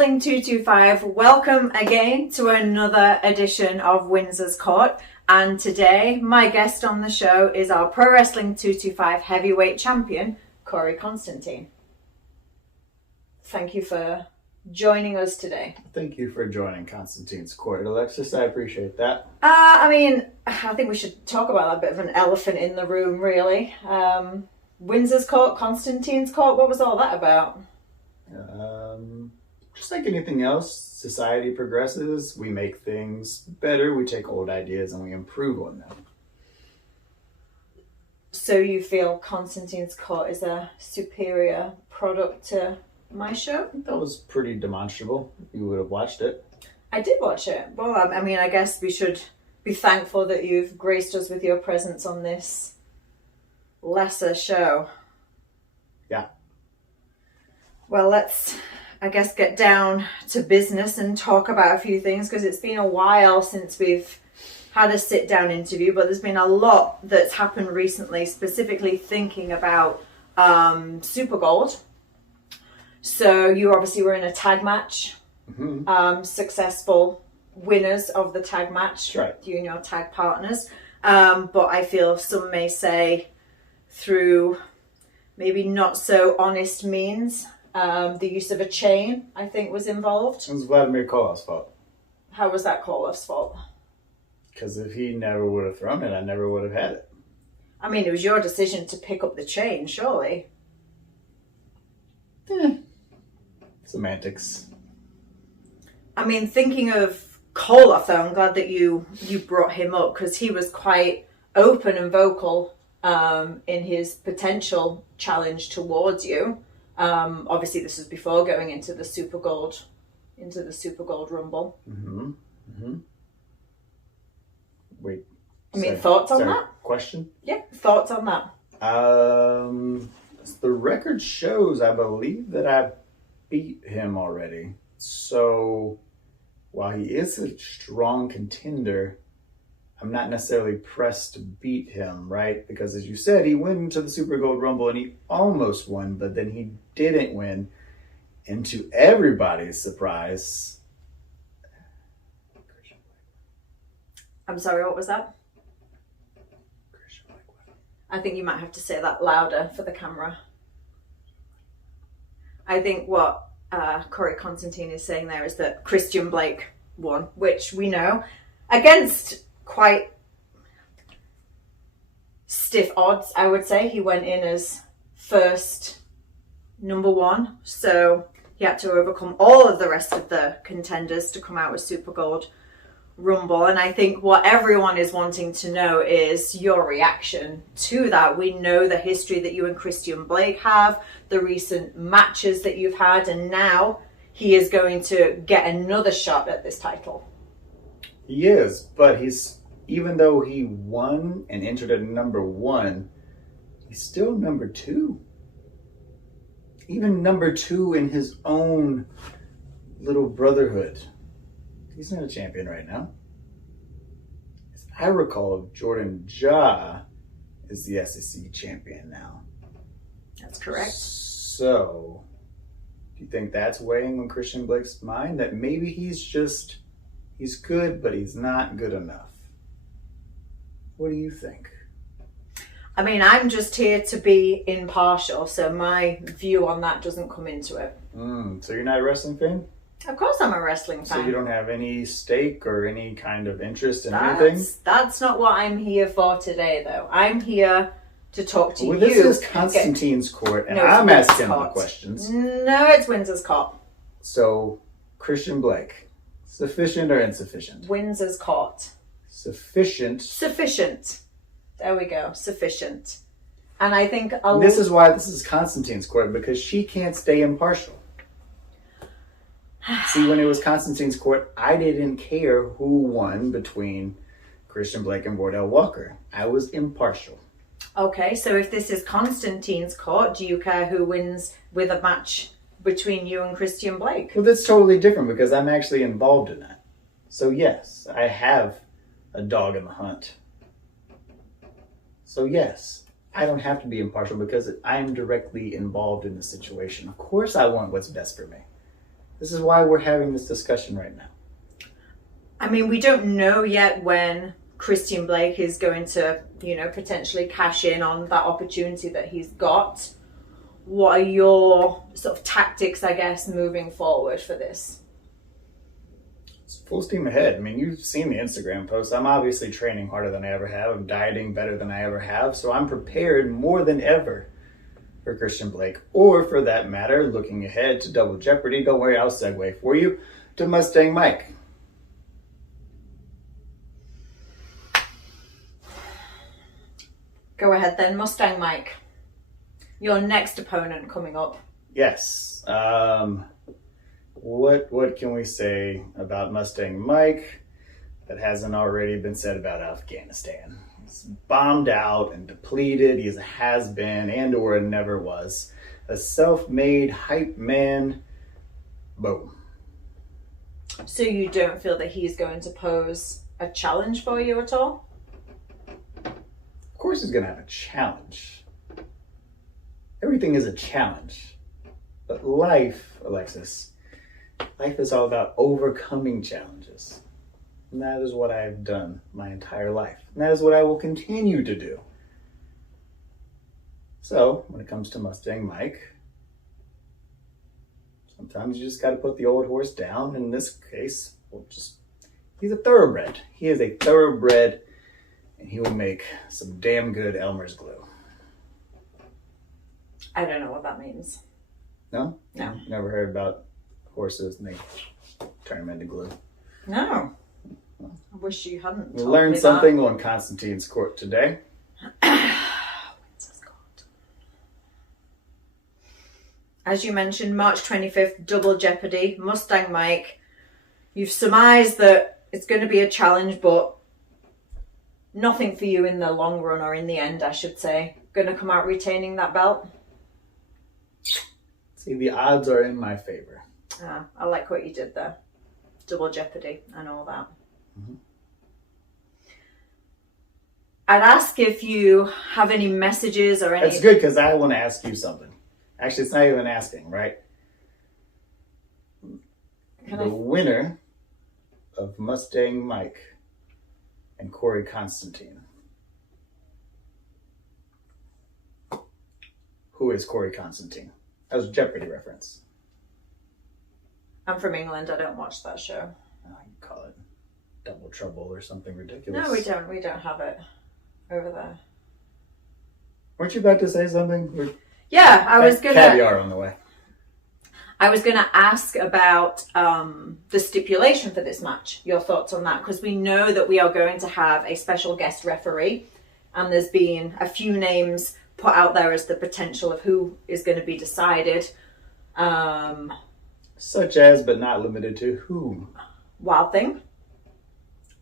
Wrestling 225, welcome again to another edition of Windsor's Court. And today, my guest on the show is our Pro Wrestling 225 Heavyweight Champion, Korey Konstantine. Thank you for joining us today. Thank you for joining Konstantine's Court, Alexis. I appreciate that. I think we should talk about that bit of an elephant in the room, really. Windsor's Court, Konstantine's Court, what was all that about? Just like anything else, society progresses, we make things better, we take old ideas and we improve on them. So you feel Konstantine's Court is a superior product to my show? That was pretty demonstrable. You would have watched it. I did watch it. Well, I guess we should be thankful that you've graced us with your presence on this lesser show. Yeah. Well, let's, get down to business and talk about a few things, because it's been a while since we've had a sit-down interview, but there's been a lot that's happened recently, specifically thinking about Super Gold. So you obviously were in a tag match, successful winners of the tag match, right. You and your tag partners. But I feel some may say through maybe not so honest means. The use of a chain, I think, was involved. It was Vladimir Kolov's fault. How was that Kolov's fault? Because if he never would have thrown it, I never would have had it. I mean, it was your decision to pick up the chain, surely. Semantics. I mean, thinking of Koloff, though, I'm glad that you brought him up, because he was quite open and vocal in his potential challenge towards you. Obviously, this was before going into the Super Gold Rumble. Wait. Thoughts on that? Question? Yeah, thoughts on that. The record shows, I believe, that I beat him already. So, while he is a strong contender, I'm not necessarily pressed to beat him, right? Because as you said, he went into the Super Gold Rumble and he almost won, but then he didn't win. And to everybody's surprise... I'm sorry, what was that? I think you might have to say that louder for the camera. I think what Korey Konstantine is saying there is that Christian Blake won, which we know, against quite stiff odds, I would say. He went in as first number one, so he had to overcome all of the rest of the contenders to come out with Super Gold Rumble. And I think what everyone is wanting to know is your reaction to that. We know the history that you and Christian Blake have, the recent matches that you've had, and now he is going to get another shot at this title. He is, but even though he won and entered at number one, he's still number two. Even number two in his own little brotherhood. He's not a champion right now. As I recall, Jordan Jah is the SEC champion now. That's correct. So, do you think that's weighing on Christian Blake's mind? That maybe he's good, but he's not good enough? What do you think? I mean, I'm just here to be impartial, so my view on that doesn't come into it. So you're not a wrestling fan? Of course I'm a wrestling fan. So you don't have any stake or any kind of interest in anything? That's not what I'm here for today, though. I'm here to talk to you. This is Konstantine's Court, and I'm asking the questions. No, it's Windsor's Court. So, Christian Blake, sufficient or insufficient? Windsor's Court. Sufficient. Sufficient. There we go. Sufficient. And I think... This is why this is Konstantine's Court, because she can't stay impartial. See, when it was Konstantine's Court, I didn't care who won between Christian Blake and Wardell Walker. I was impartial. Okay, so if this is Konstantine's Court, do you care who wins with a match between you and Christian Blake? Well, that's totally different because I'm actually involved in that. So yes, I have a dog in the hunt. So yes, I don't have to be impartial because I'm directly involved in the situation. Of course I want what's best for me. This is why we're having this discussion right now. I mean, we don't know yet when Christian Blake is going to, potentially cash in on that opportunity that he's got. What are your sort of tactics, I guess, moving forward for this? It's full steam ahead. I mean, you've seen the Instagram posts. I'm obviously training harder than I ever have. I'm dieting better than I ever have. So I'm prepared more than ever for Christian Blake, or for that matter, looking ahead to Double Jeopardy. Don't worry, I'll segue for you to Mustang Mike. Go ahead then, Mustang Mike. Your next opponent coming up. Yes. What can we say about Mustang Mike that hasn't already been said about Afghanistan? He's bombed out and depleted. He's a has-been and or a never was. A self-made hype man. Boom. So you don't feel that he's going to pose a challenge for you at all? Of course he's going to have a challenge. Everything is a challenge. But life, Alexis, life is all about overcoming challenges. And that is what I have done my entire life. And that is what I will continue to do. So, when it comes to Mustang Mike, sometimes you just got to put the old horse down. In this case, he's a thoroughbred. He is a thoroughbred, and he will make some damn good Elmer's glue. I don't know what that means. No? No. Never heard about horses and they turn them into glue. No. I wish you hadn't. We learned something on Konstantine's court today. As you mentioned, March 25th, Double Jeopardy, Mustang Mike. You've surmised that it's going to be a challenge, but nothing for you in the long run, or in the end, I should say. Going to come out retaining that belt? See, the odds are in my favor. I like what you did there. Double Jeopardy and all that. Mm-hmm. I'd ask if you have any messages or any... That's good, because I want to ask you something. Actually, it's not even asking, right? Winner of Mustang Mike and Korey Konstantine. Who is Korey Konstantine? That was a Jeopardy reference. I'm from England. I don't watch that show. Oh, you call it Double Trouble or something ridiculous. No, we don't. We don't have it over there. Weren't you about to say something? Yeah, I was gonna... Caviar on the way. I was gonna ask about the stipulation for this match. Your thoughts on that? Because we know that we are going to have a special guest referee, and there's been a few names put out there as the potential of who is going to be decided. Such as, but not limited to, whom? Wild Thing.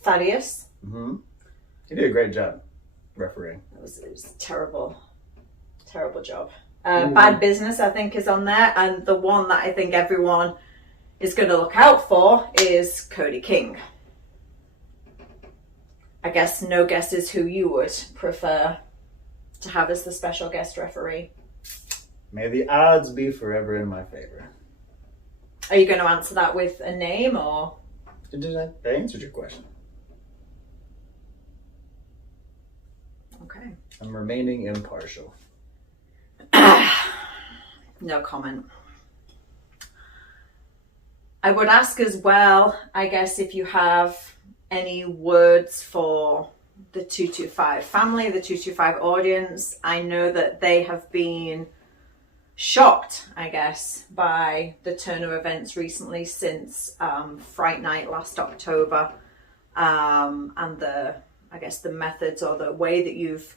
Thaddeus. Mm-hmm. He did a great job refereeing. It was a terrible job. Bad Business, I think, is on there. And the one that I think everyone is going to look out for is Cody King. I guess no guesses who you would prefer to have as the special guest referee. May the odds be forever in my favor. Are you going to answer that with a name, or? I answered your question. Okay. I'm remaining impartial. No comment. I would ask as well, I guess, if you have any words for the 225 family, the 225 audience. I know that they have been shocked, I guess, by the turn of events recently since Fright Night last October, and the methods or the way that you've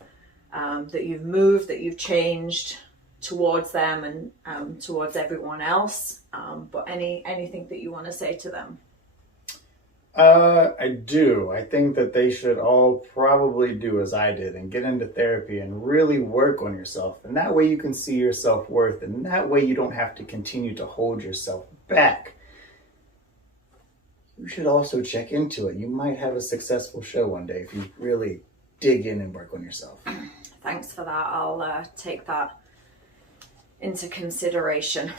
moved, that you've changed towards them and towards everyone else. But anything that you want to say to them? I do. I think that they should all probably do as I did and get into therapy and really work on yourself. And that way you can see your self-worth, and that way you don't have to continue to hold yourself back. You should also check into it. You might have a successful show one day if you really dig in and work on yourself. Thanks for that. I'll take that into consideration.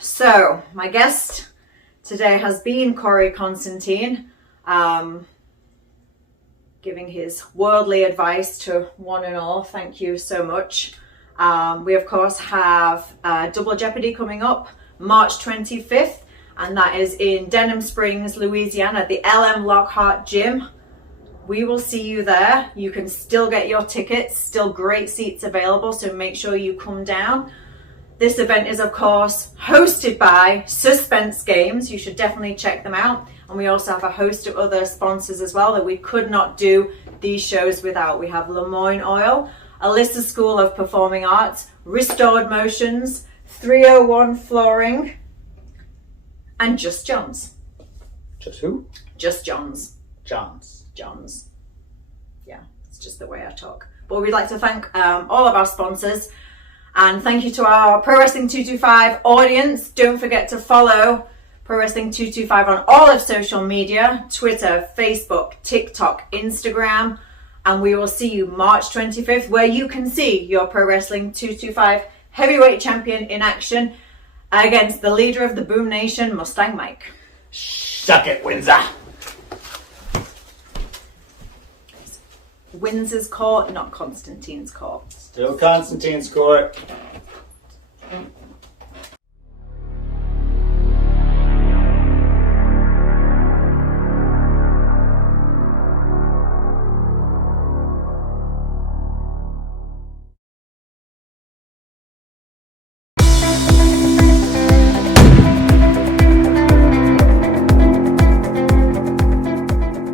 So, my guest today has been Korey Konstantine, giving his worldly advice to one and all. Thank you so much. We of course have Double Jeopardy coming up March 25th, and that is in Denham Springs, Louisiana, at the LM Lockhart Gym. We will see you there. You can still get your tickets, still great seats available, so make sure you come down. This event is of course hosted by Suspense Games. You should definitely check them out. And we also have a host of other sponsors as well that we could not do these shows without. We have Lemoyne Oil, Alyssa School of Performing Arts, Restored Motions, 301 Flooring, and Just Johns. Just who? Just Johns. Johns. Yeah, it's just the way I talk. But we'd like to thank all of our sponsors, and thank you to our Pro Wrestling 225 audience. Don't forget to follow Pro Wrestling 225 on all of social media, Twitter, Facebook, TikTok, Instagram, and we will see you March 25th, where you can see your Pro Wrestling 225 Heavyweight Champion in action against the leader of the Boom Nation, Mustang Mike. Suck it, Windsor! Windsor's court, not Konstantine's court. Still Konstantine's court.